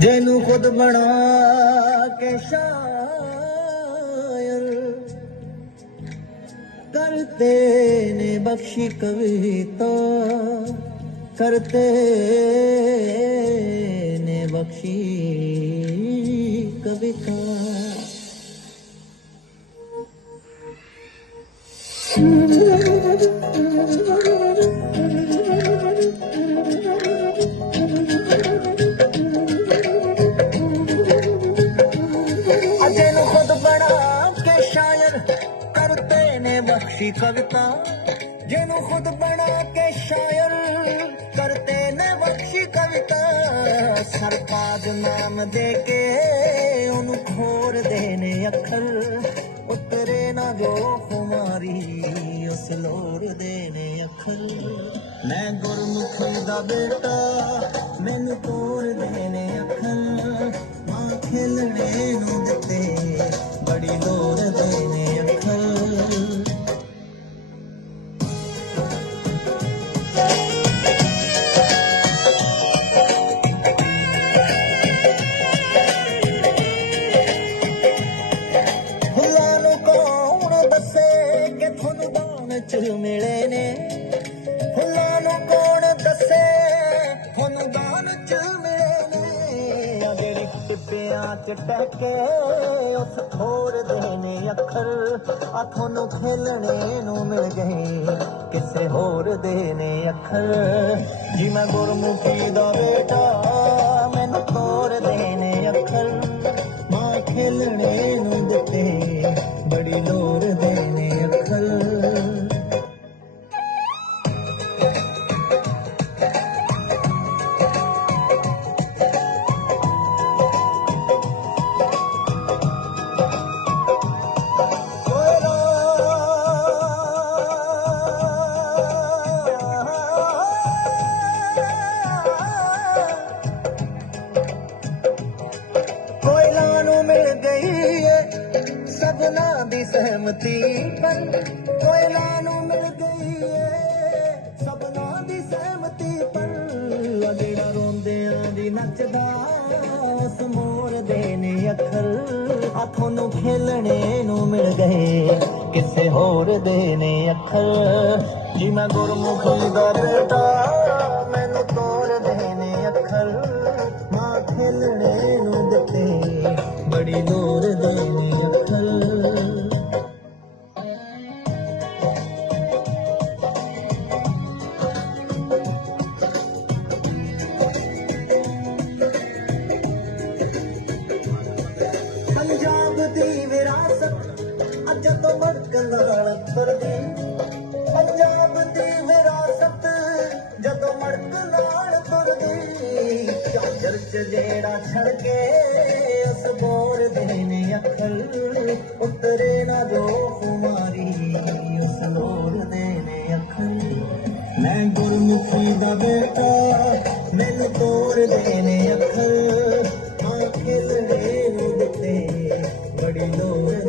ਜਿਹਨੂੰ ਖੁਦ ਬਣਾ ਕੇ ਸ਼ਾਇਰ ਕਰਤੇ ਨੇ ਬਖਸ਼ੀ ਕਵਿਤਾ ਕਰਤੇ ਨੇ ਬਖਸ਼ੀ ਕਵਿਤਾ। ਅਜੇ ਨੇ ਕਵਿਤਾ ਜਿਹਨੂੰ ਖੁਦ ਬਣਾ ਕੇ ਸ਼ਾਇਰ ਕਰਤੇ ਨੇ ਬਖਸ਼ੀ ਕਵਿਤਾ। ਸਰਪਾਜ ਨਾਮ ਦੇ ਕੇ ਉਹਨੂੰ ਖੋਰ ਨੇ ਅੱਖਰ। ਉਤਰੇ ਨਾ ਜੋ ਕੁਮਾਰੀ, ਉਸ ਲੋਰ ਦੇ ਨੇ ਅੱਖਰ। ਮੈਂ ਗੁਰਮੁਖੀ ਦਾ ਬੇਟਾ, ਮੈਨੂੰ ਤੋਰ ਦੇ ਨੇ ਅੱਖਰ। ਮਾਂ ਖੇਲਣੇ ਨੂੰ ਦਿੱਤੇ ਟਿੱਪਿਆਂ ਚ ਟਹਿਕੇ, ਉਸ ਖੋਰ ਦੇ ਨੇ ਅੱਖਰ ਆ ਤੁਹਾਨੂੰ ਖੇਲਣੇ ਨੂੰ ਮਿਲ ਗਏ। ਕਿਸੇ ਹੋਰ ਦੇ ਨੇ ਅੱਖਰ ਜੀ ਮੈਂ ਗੁਰਮੁਖੀ ਦਾ ਬੇਟਾ, ਮੈਨੂੰ ਤੋਰ ਦੇ ਨੇ ਏ ਦੀ ਸਹਿਮਤੀ। ਪਰ ਕੋਇਲਾ ਨੂੰ ਮਿਲ ਗਈ ਏ। ਸਭਨਾ ਦੀ ਸਹਿਮਤੀ ਪਰ ਆ ਜਿਹੜਾ ਰੋਂਦਿਆਂ ਦੀ ਨੱਚਦਾ। ਉਸ ਮੋਰ ਦੇ ਨੇ ਅੱਖਰ ਆ ਤੁਹਾਨੂੰ ਖੇਲਣੇ ਨੂੰ ਮਿਲ ਗਏ। ਕਿਸੇ ਹੋਰ ਦੇ ਨੇ ਅੱਖਰ ਜੀ ਮੈਂ ਗੁਰਮੁਖੀ ਦਾ ਬੇਟਾ ਮੈਨੂੰ ਤੋਰ ਦੇ ਨੇ ਅੱਖਰ। ਜਦੋਂ ਮੜਕੰਦਾ ਪਰਦੀ ਪੰਜਾਬ ਦੀ ਵਿਰਾਸਤ ਜਦੋਂ ਮੜਕ ਨਾਲ ਪਰਦੀ ਚਾਦਰ ਚ ਜਿਹੜਾ ਛੜ ਕੇ ਅਸਬੋਰ ਦੇ ਨੇ ਅੱਖਰ ਉਤਰੇ ਨਾ ਜੋ ਕੁਮਾਰੀ ਅਸਬੋਰ ਦੇ ਨੇ ਅੱਖਰ। ਮੈਂ ਗੁਰਮੁਖੀ ਦਾ ਬੇਟਾ, ਮੈਨੂੰ ਤੋਰ ਦੇ ਨੇ ਅੱਖਰ। ਆਖੇ ਸਨੇ ਨੂੰ ਦਿੱਤੇ ਬੜੀ ਲੋਰ